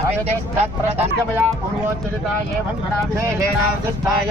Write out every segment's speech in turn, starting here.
अभितिष्ठत्प्रतङ्कमया पूर्वोच्चरिता एवं घटाभिषेकेनाधिष्ठाय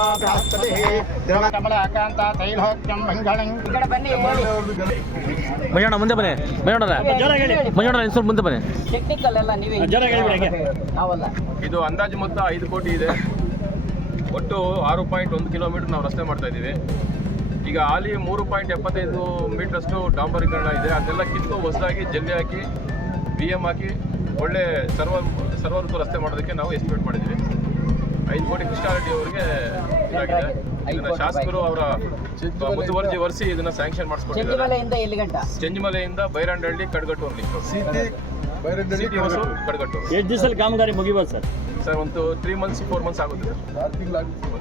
ಮಂಜಣ್ಣ ಮುಂದೆ ಬನ್ನಿ. ಮಂಜಣ್ಣ ಮಂಜಣ್ಣ ಹೆಸರು ಮುಂದೆ ಬನ್ನಿ. ಇದು ಅಂದಾಜು ಮೊತ್ತ ಐದು ಕೋಟಿ ಇದೆ. ಒಟ್ಟು ಆರು ಪಾಯಿಂಟ್ ಒಂದು ಕಿಲೋಮೀಟರ್ ನಾವು ರಸ್ತೆ ಮಾಡ್ತಾ ಇದ್ದೀವಿ. ಈಗ ಆಲಿ ಮೂರು ಪಾಯಿಂಟ್ ಎಪ್ಪತ್ತೈದು ಮೀಟ್ರಷ್ಟು ಡಾಂಬರೀಕರಣ ಇದೆ. ಅದೆಲ್ಲ ಕಿತ್ತು ಹೊಸದಾಗಿ ಜಲ್ಲಿ ಹಾಕಿ ಬಿ ಎಂ ಹಾಕಿ ಒಳ್ಳೆ ಸರ್ವ ಸರ್ವರ್ಗೂ ರಸ್ತೆ ಮಾಡೋದಕ್ಕೆ ನಾವು ಎಸ್ಟಿಮೇಟ್ ಮಾಡಿದ್ದೀವಿ. ಐದು ಕೋಟಿ ಕೃಷ್ಣಾರೆಡ್ಡಿ ಅವರಿಗೆ ಇದಾಗಿದೆ. ಇದನ್ನ ಶಾಸಕರು ಅವರ ಮುತುವರ್ಜಿ ವರ್ಸಿ ಇದನ್ನ ಸ್ಯಾಂಕ್ಷನ್ ಮಾಡಿಸ್ಕೊಟ್ಟಿದ್ದಾರೆ. ಚೆಂಜಮಲೆಯಿಂದ ಬೈರಂಡಹಳ್ಳಿ ಕಡ್ಗಟ್ಟು ಸಿಟಿ ಕಡ್ಗಟ್ಟೂರು. ಎಷ್ಟು ದಿವಸದಲ್ಲಿ ಕಾಮಗಾರಿ ಮುಗಿಬೋದು ಸರ್? ಸರ್ ಒಂದು ತ್ರೀ ಮಂತ್ಸ್ ಫೋರ್ ಮಂತ್ಸ್ ಆಗುತ್ತೆ.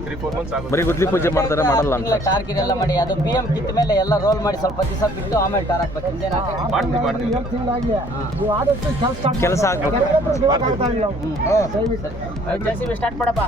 ತ್ರೀ ಫೋರ್ ಮಂತ್ಸ್ ಆಗುತ್ತೆ. ಬರೀ ಗುದ್ಲಿ ಪೂಜೆ ಮಾಡ್ತಾರೆ ಮಾಡಲ್ಲ ಅಂತ. ಟಾರ್ ಎಲ್ಲ ಮಾಡಿ ಅದು ಪಿ ಎಂ ಕಿತ್ತ ಮೇಲೆ ಎಲ್ಲ ರೋಲ್ ಮಾಡಿ ಸ್ವಲ್ಪ ದಿವಸ ಬಿಟ್ಟು ಆಮೇಲೆ ಟಾರ್ ಹಾಕ್ಬೇಕು. ಮಾಡ್ತೀವಿ ಮಾಡ್ತೀವಿ. ಕೆಲಸ ಆಗ್ಬೇಕು. ಜೆ ಸಿ ಬಿ ಸ್ಟಾರ್ಟ್ ಮಾಡಪ್ಪ.